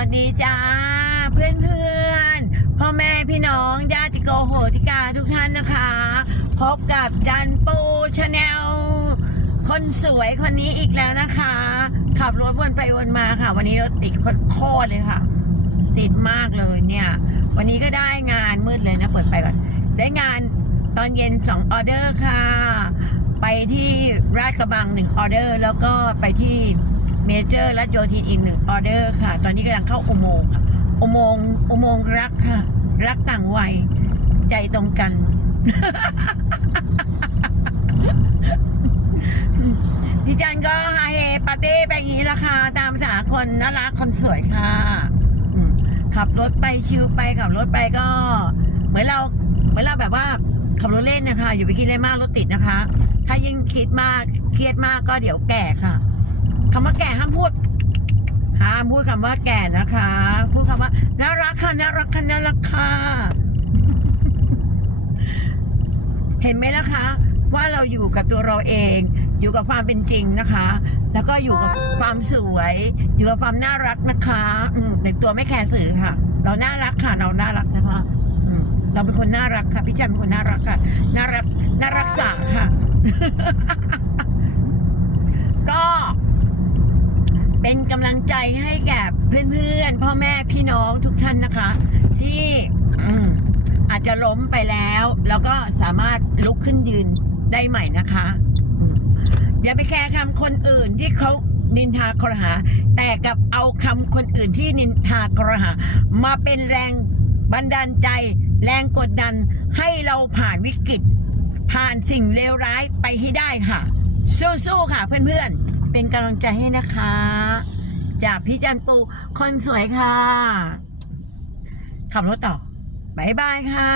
วัสดีจ้า เพื่อนเพื่อนๆพ่อแม่พี่น้องญาติโกโหติกาทุกท่านนะคะ พบกับจันปูชาแนลคนสวยคนนี้อีกแล้วนะคะ ขับรถวนไปวนมาค่ะ วันนี้รถติดโคตรเลยค่ะ ติดมากเลยเนี่ย วันนี้ก็ได้งานมืดเลยนะ เปิดไปก่อน ได้งานตอนเย็นสองออเดอร์ค่ะ ไปที่ราชกระบังหนึ่งออเดอร์ แล้วก็ไปที่ เมเจอร์และโยธินอีกหนึ่งออเดอร์ค่ะ ตอนนี้กำลังเข้าอุโมงค์ค่ะอุโมงค์อุโมงค์รักค่ะ รักต่างวัย ใจตรงกัน ดิฉันก็ฮาเฮปาร์ตี้ไปอย่างนี้ละค่ะ ตามภาษาคนน่ารักคนสวยค่ะ ขับรถไปชิวไปขับรถไปก็ เหมือนเราเหมือนเราแบบว่าขับรถเล่นนะคะ อยู่ไปคิดอะไรมากรถติดนะคะ ถ้ายิ่งคิดมากเครียดมากก็เดี๋ยวแก่ค่ะ คำว่าแก่ห้ามพูดห้ามพูดคำว่าแก่นะคะ พูดคำว่าน่ารักค่ะน่ารักค่ะน่ารักค่ะเห็นไหมนะคะ ว่าเราอยู่กับตัวเราเอง อยู่กับความเป็นจริงนะคะ แล้วก็อยู่กับความสวย อยู่กับความน่ารักนะคะอืมในตัวไม่แคร์สื่อค่ะ เราน่ารักค่ะ เราน่ารักนะคะเราเป็นคนน่ารักค่ะพี่จันเป็นคนน่ารักค่ะ น่ารักน่ารักษาค่ะ ก็ เป็นกำลังใจให้แก่เพื่อนๆ พ่อแม่พี่น้องทุกท่านนะคะ ที่อาจจะล้มไปแล้ว แล้วก็สามารถลุกขึ้นยืนได้ใหม่นะคะอย่าไปแคร์คำคนอื่นที่เขานินทาครหา แต่กับเอาคำคนอื่นที่นินทาครหา มาเป็นแรงบันดาลใจ แรงกดดันให้เราผ่านวิกฤต ผ่านสิ่งเลวร้ายไปให้ได้ค่ะ สู้ๆค่ะเพื่อนๆ เป็นกำลังใจให้นะคะ จากพี่จันปูคนสวยค่ะ ขับรถต่อบายบายค่ะ